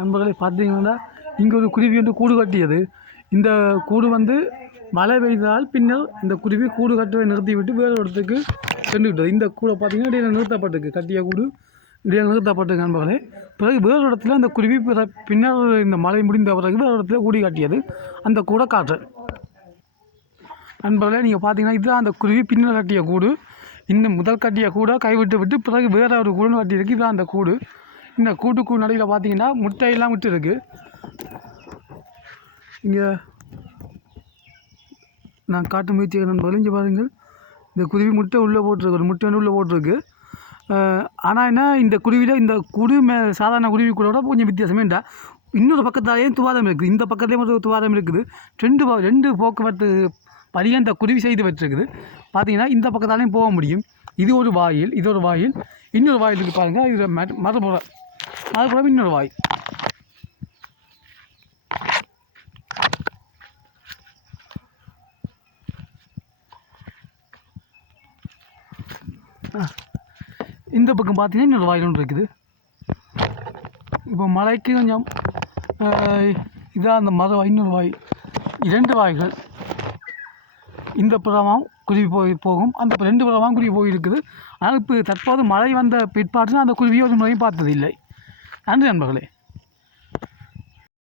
நண்பர்களே பார்த்தீங்கன்னா இங்கே ஒரு குருவி வந்து கூடு கட்டியது. இந்த கூடு வந்து மழை பெய்தால் பின்னர் இந்த குருவி கூடு கட்டுவை நிறுத்திவிட்டு வேறு இடத்துக்கு சென்றுவிட்டது. இந்த கூடை பார்த்தீங்கன்னா இடையில் நிறுத்தப்பட்டிருக்கு, கட்டிய கூடு இடையில் நிறுத்தப்பட்டிருக்கு நண்பர்களே. பிறகு வேறு இடத்துல அந்த குருவி பின்னர் இந்த மழை முடிந்த பிறகு வேறு இடத்துல கூடி கட்டியது. அந்த கூடை காற்று நண்பர்களே நீங்கள் பார்த்தீங்கன்னா இதுதான் அந்த குருவி பின்னர் கட்டிய கூடு. இந்த முதல் கட்டிய கூடை கைவிட்டு விட்டு பிறகு வேறு ஒரு கூடு கட்டியிருக்கு. இதுதான் அந்த கூடு. இந்த கூட்டுக்கு நடுவில் பார்த்தீங்கன்னா முட்டையெல்லாம் விட்டு இருக்குது. இங்கே நான் காட்டு முயற்சி நண்பர்கள் இங்கே பாருங்கள், இந்த குருவி முட்டை உள்ளே போட்டிருக்கு, ஒரு முட்டை வந்து உள்ளே போட்டிருக்கு. ஆனால் என்ன இந்த குருவியில் இந்த கூடு சாதாரண குருவி கூட கொஞ்சம் வித்தியாசமே இல்லை. இன்னொரு பக்கத்தாலேயும் துவாரம் இருக்குது, இந்த பக்கத்துலேயும் ஒரு துவாரம் இருக்குது. ரெண்டு போக்குவரத்து வழியாக இந்த குருவி செய்து வச்சுருக்குது. பார்த்தீங்கன்னா இந்த பக்கத்தாலேயும் போக முடியும். இது ஒரு வாயில், இது ஒரு வாயில், இன்னொரு வாயிலுக்கு பாருங்கள். இது மறுபுறம் இன்னொரு வாய். இந்த பக்கம் பார்த்தீங்கன்னா இன்னொரு வாயில் ஒன்று இருக்குது. இப்போ மலைக்கு கொஞ்சம் இதான் அந்த இன்னொரு வாய், 2 வாய்கள். இந்த புறமாகவும் குருவி போகும், அந்த 2 புறமாகவும் குருவி போயிருக்குது. ஆனால் இப்போ தற்போது மழை வந்த பிற்பாடு அந்த குருவியை ஒரு முறையும் பார்த்ததில்லை. நன்றி நண்பர்களே.